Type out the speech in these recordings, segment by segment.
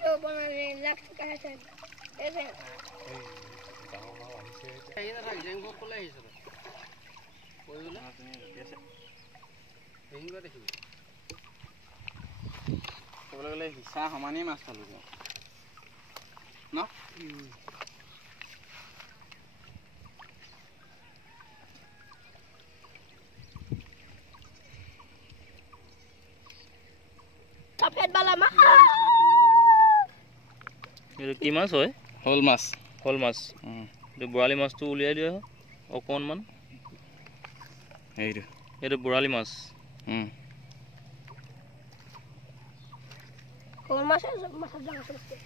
video বনালে লাখ টাকা আছে এসে ডাঙৰ মাছ আহিছে এই না জেংগ কলে আহিছে কইবলে তুমি ৰখি আছে জেংগ দেখিবি ক'বলৈ গ'লে হিচা সমানেই মাছ পালোঁ ন सफेद वाला माछ ये की माछ হয় শ'ল মাছ শ'ল মাছ এই বৰালি মাছটো উলিয়াই দিয়া অকণমান এইটো বৰালি মাছ और माछ माछ जागा सकते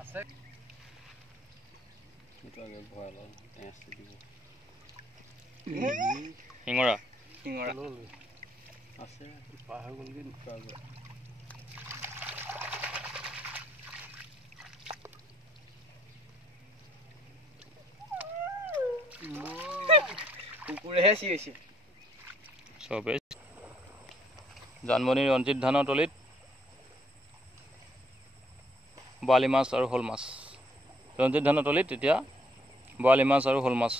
আছে এটাকে ভৰাল টেষ্ট দিব শিঙৰা শিঙৰা আছে পাৰ হৈ গ'লগৈ নোপোৱা গ'ল কুকুৰেহে চিঞৰিছে চবেই জানমণি ৰঞ্জিত ধানৰ তলিত বৰালি মাছ আৰু শ'ল মাছ ৰঞ্জিত ধানৰ তলিত এতিয়া বৰালি মাছ আৰু শ'ল মাছ